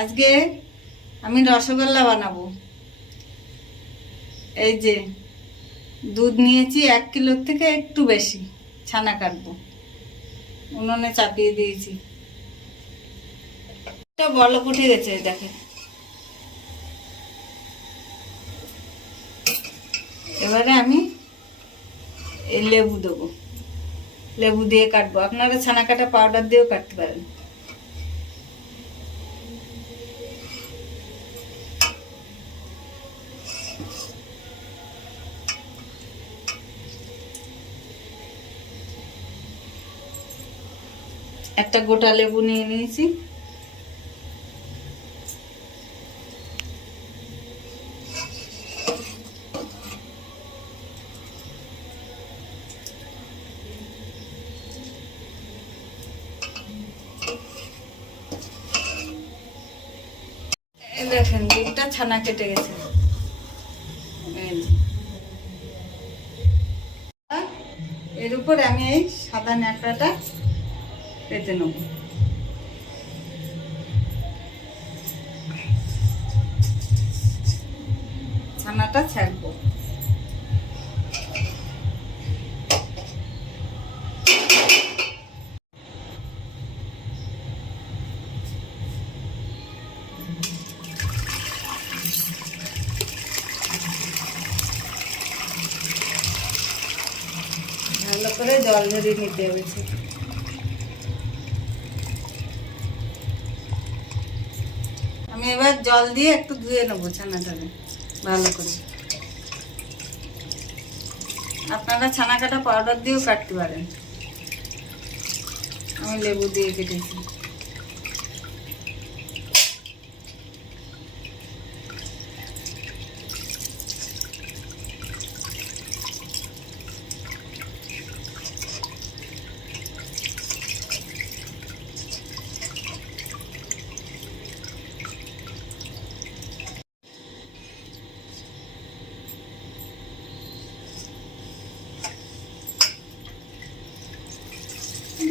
আজকে আমি রসগোল্লা বানাবো। এই যে দুধ নিয়েছি 1 কিলোর থেকে একটু বেশি, ছানা কাটবো, উনুনে চাপিয়ে দিয়েছি। এটা বলক উঠে গেছে, দেখেন। এবারে আমি এই লেবু দেবো, লেবু দিয়ে কাটবো। আপনারা ছানা কাটা পাউডার দিয়েও কাটতে পারেন। একটা গোটা লেবু নিয়ে নিয়েছি। দেখেন দুধটা ছানা কেটে গেছে। এর উপরে আমি এই সাদা ন্যাকড়াটা পেতে নেব। ছানাটা ছাড়বো। ভালো করে জল ঝরিয়ে নিতে হবে। আমি এবার জল দিয়ে একটু ধুয়ে নেবো ছানাটাকে ভালো করে। আপনারা ছানা কাটা পাউডার দিয়েও কাটতে পারেন। আমি লেবু দিয়ে কেটেছি।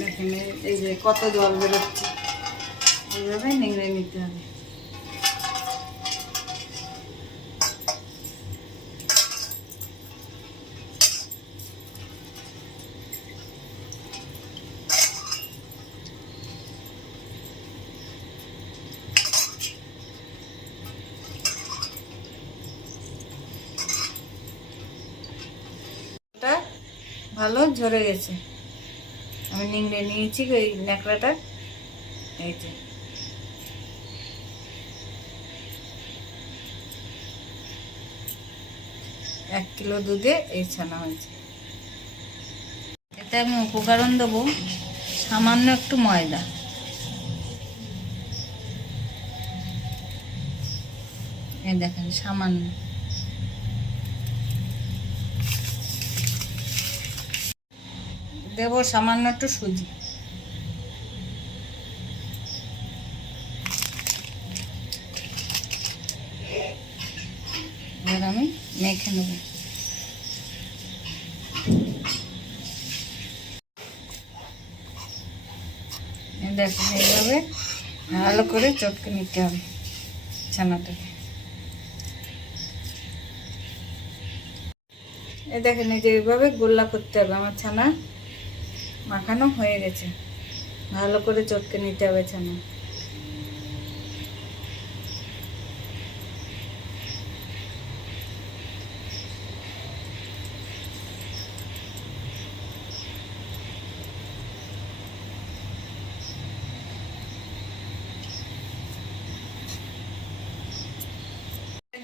দেখেন এই যে কত জল বেরোচ্ছে, এইভাবে নিংড়ে নিতে হবে। এটা ভালো ঝরে গেছে, আমি নিংড়ে নিয়েছি ওই ন্যাকড়াটা। এই যে 1 কিলো দুধে এই ছানা হয়েছে। এতে আমি উপকরণ দেবো সামান্য একটু ময়দা, এই দেখেন সামান্য। দেবো সামান্য একটু সুজি। এবার আমি মেখে নেব। দেখেন এইভাবে ভালো করে চটকে নিতে হবে ছানাটাকে। এই দেখেন এই যে এইভাবে গোল্লা করতে হবে। আমার ছানা মাখানো হয়ে গেছে, ভালো করে চটকে নিতে হবে ছানা।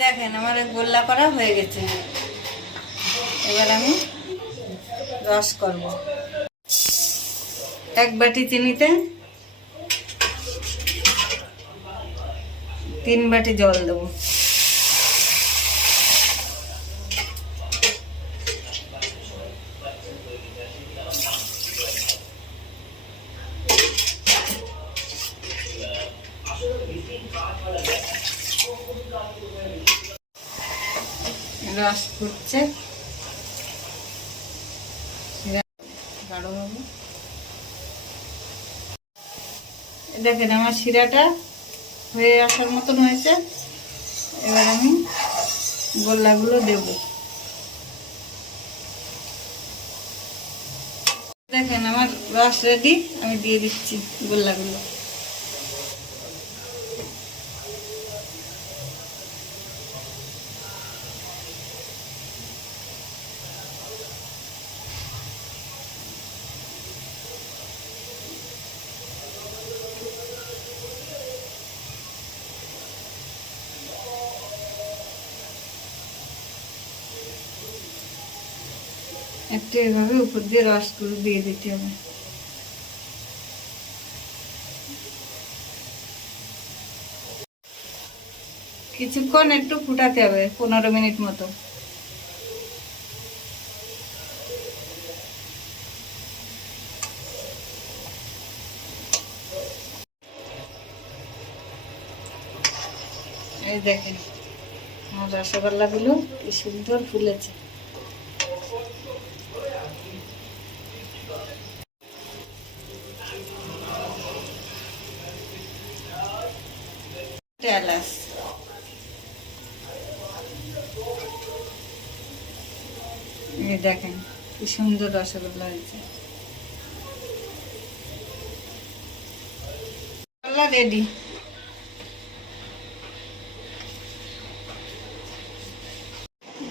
দেখেন আমার গোল্লা করা হয়ে গেছে। এবার আমি রস করব। 1 বাটি চিনিতে 3 বাটি জল দেবো। রস ফুটছে, গাঢ় হবে। দেখেন আমার শিরাটা হয়ে আসার মতন হয়েছে। এবার আমি গোল্লাগুলো দেব। দেখেন আমার রস রেডি, আমি দিয়ে দিচ্ছি গোল্লাগুলো। একটু এভাবে উপর দিয়ে রসগুলো দিয়ে দিতে হবে। কিছুক্ষণ একটু ফুটাতে হবে, 15 মিনিট মতো। এই দেখেন আমার রসগোল্লাগুলো কি সুন্দর ফুলেছে। এলাচ, এই দেখেন কি সুন্দর রসগোল্লা হয়েছে। রেডি।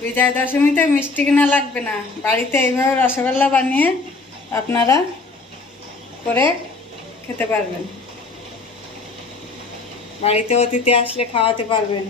বিজয়া দশমীতে মিষ্টি কেনা লাগবে না, বাড়িতে এইভাবে রসগোল্লা বানিয়ে আপনারা করে খেতে পারবেন। বাড়িতে অতিথি আসলে খাওয়াতে পারবেন।